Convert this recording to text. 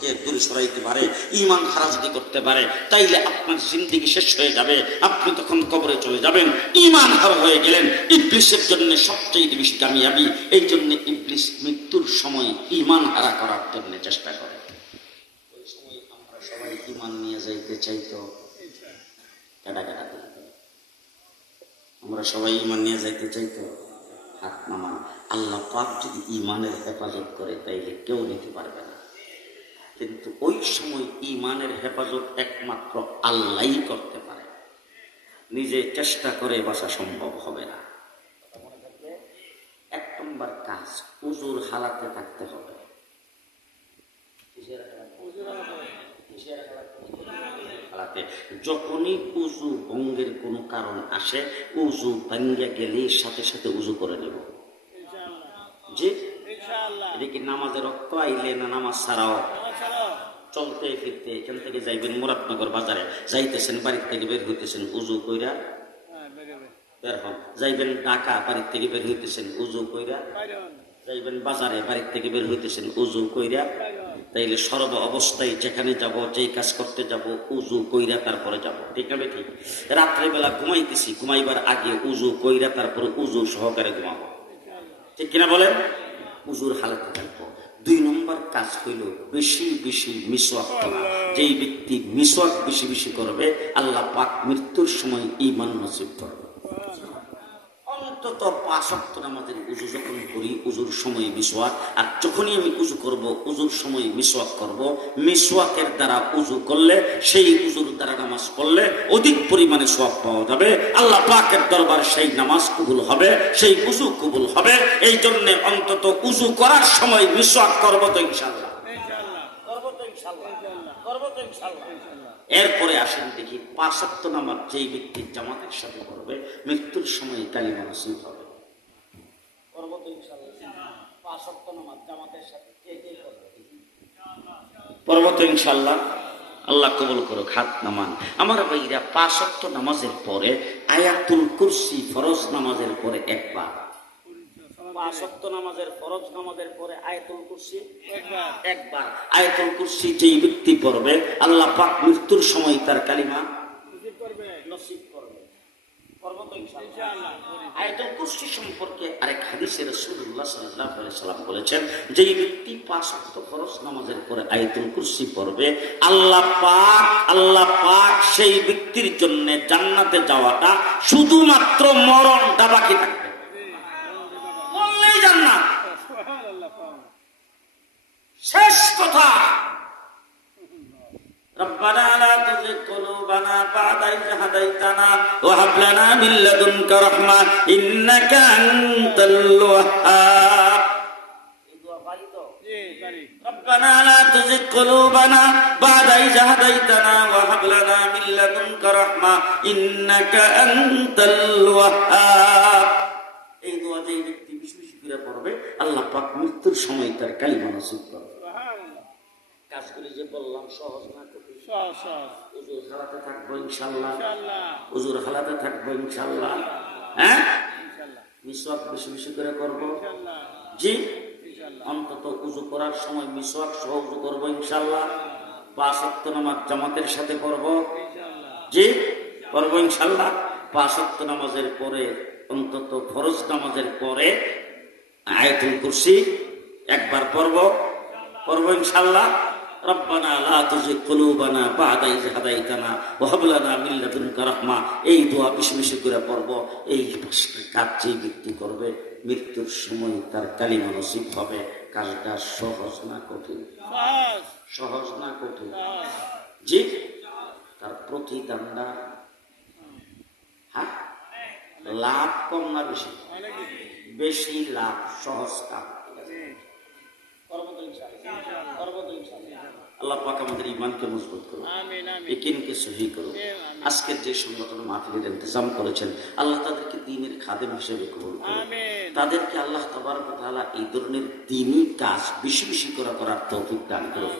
থেকে দূরে সরাইতে পারে ইমান হারা যদি করতে পারে, তাইলে আপনার জিন্দিগি শেষ হয়ে যাবে। আপনি তখন কবরে চলে যাবেন। ইমান হারা হয়ে গেলেন। ইবলিসের জন্য সবচেয়ে বেশি কামিয়াবি, এই জন্য ইবলিস মৃত্যুর সময় ইমান হারা করার জন্য চেষ্টা করে। ওই সময় আমরা সবাই ইমান নিয়ে যাইতে চাইতো। কেটা কেটা আমরা সবাই ইমান নিয়ে যাইতে চাইতো। হাত নামান। আল্লাহ পাক যদি ইমানের হেফাজত করে, তাইলে কেউ নিতে পারবে না। কিন্তু ওই সময় ইমানের হেফাজত একমাত্র আল্লাহই করতে পারে। নিজে চেষ্টা করে বাসা সম্ভব হবে না। এক নম্বর কাজ, উজুর হালাতে থাকতে হবে? যখনই উজু ভঙ্গের কোনো কারণ আসে, উজু ভাঙ্গা গেলে সাথে সাথে উজু করে নেব। জি এটা কি নামাজের রক্ত আইলে না নামাজ ছাড়াও? চলতে ফিরতে এখান থেকে যাইবেন মুরাদনগর বাজারে। যাইতেছেন বাড়ির থেকে বের হইতেছেন উজু কইরা বের হন। যাইবেন ঢাকা বাড়ির থেকে বের হইতেছেন উজু কইরা যাইবেন বাজারে বাড়ির থেকে বের হইতেছেন উজু কইরা তাইলে সর্ব অবস্থায় যেখানে যাব যেই কাজ করতে যাব উজু কইরা তারপরে যাব। ঠিক না ঠিক রাত্রেবেলা ঘুমাইতেছি ঘুমাইবার আগে উজু কইরা তারপরে উজু সহকারে ঘুমাবো। ঠিক কিনা বলেন? উজুর হালাতে থাকব দুই নম্বর কাজ হইল বেশি বেশি মিসওয়াক করা। যেই ব্যক্তি মিসওয়াক বেশি বেশি করবে, আল্লাহ পাক মৃত্যুর সময় ইমান নসিব করবে। অন্তত পাঁচ অক্ট আমাদের উজু যখন করি, উজুর সময় আর যখনই আমি উজু করব, উজুর সময় করব। দ্বারা উজু করলে, সেই উজুর দ্বারা নামাজ পড়লে অধিক পরিমাণে পাওয়া যাবে। আল্লাহ পাকের দরবার সেই নামাজ কবুল হবে, সেই উজু কবুল হবে। এই জন্য অন্তত উজু করার সময় মিসওয়াক করব তো ইনশাল্লাহ করব তো ইনশাল্লাহ করব তো ইনশাল্লাহ এরপরে আসেন দেখি পাঁচাত্ত নামাজ যেই ব্যক্তি জামাতের সাথে করবে, মৃত্যুর সময় কালিমা নসিব হবে। পর্বত ইনশাল্লাহ আল্লাহ কবুল করো খাত নামান। আমার ভাইরা পাঁচত্ব নামাজের পরে আয়াতুল কুরসি ফরজ নামাজের পরে একবার পাঁচত্ব নামাজের ফরজ নামাজের পরে আয়াতুল কুরসি? একবার। আয়াতুল কুরসি যেই ব্যক্তি পড়বে আল্লাহ পাক মৃত্যুর সময় তার কালিমা নসিব করবে। করব। তো ইনশাআল্লাহ। আয়াতুল কুরসি সম্পর্কে আরেক হাদিসে রাসূলুল্লাহ সাল্লাল্লাহু আলাইহি সাল্লাম বলেছেন যেই ব্যক্তি পাঁচ ওয়াক্ত ফরজ নামাজের পরে আয়তুল কুরসি পড়বে আল্লাহ পাক আল্লাহ পাক সেই ব্যক্তির জন্য জান্নাতে যাওয়াটা শুধুমাত্র মরণটা বাকি থাকবে। জান্নাত শেষ কথা ربنا لا تزغ قلوبنا بعد إذ هديتنا وهب لنا من لدنك رحمة إنك أنت الوهاب ربنا لا تزغ قلوبنا بعد إذ هديتنا وهب لنا من لدنك رحمة إنك أنت الوهاب এই দোয়া যেই ব্যক্তি বেশি বেশি করে পড়বে আল্লাহ পাক মৃত্যুর সময় তার কালিমা নসিব করবে। কাজগুলি যে বললাম সহজ না কঠিন। হুজুর হালাতে থাকব ইনশাল্লাহ। হুজুর হালাতে থাকব ইনশাল্লাহ। হ্যাঁ? মিসওয়াক বেশি বেশি করে করব। জি? অন্তত উজু করার সময় মিসওয়াক সহ উজু করব ইনশাল্লাহ। পাঁচ নামাজ জামাতের সাথে করব জি? করব ইনশাল্লাহ। পাঁচ নামাজের পরে অন্তত ফরজ নামাজের পরে আয়াতুল কুরসি, একবার পড়ব। পড়ব ইনশাল্লাহ রব্বানা লা তুজিগ কুলুবানা বা'দা ইয হাদাইতানা ওয়া হাব লানা এই দোয়া বেশি করে পড়ব। এই কাজ যে ব্যক্তি করবে, মৃত্যুর সময় তার কালিমা নসিব হবে। কাজটা সহজ না কঠিন? সহজ না কঠিন? জি? তার প্রতিদানটা হ্যাঁ? লাভ কম না বেশি? বেশি লাভ সহজ কাজ। আল্লাহ পাক আমাদের ইমানকে মজবুত করুন একিনকে সহি করুন আজকের যে সংগঠন মাহফিলের ইন্তজাম করেছেন আল্লাহ তাদেরকে দিনের খাদেম হিসেবে কবুল করুন তাদেরকে আল্লাহ তাবার এই ধরনের দিনই কাজ বেশি বেশি করা করার তৌফিক দান করুন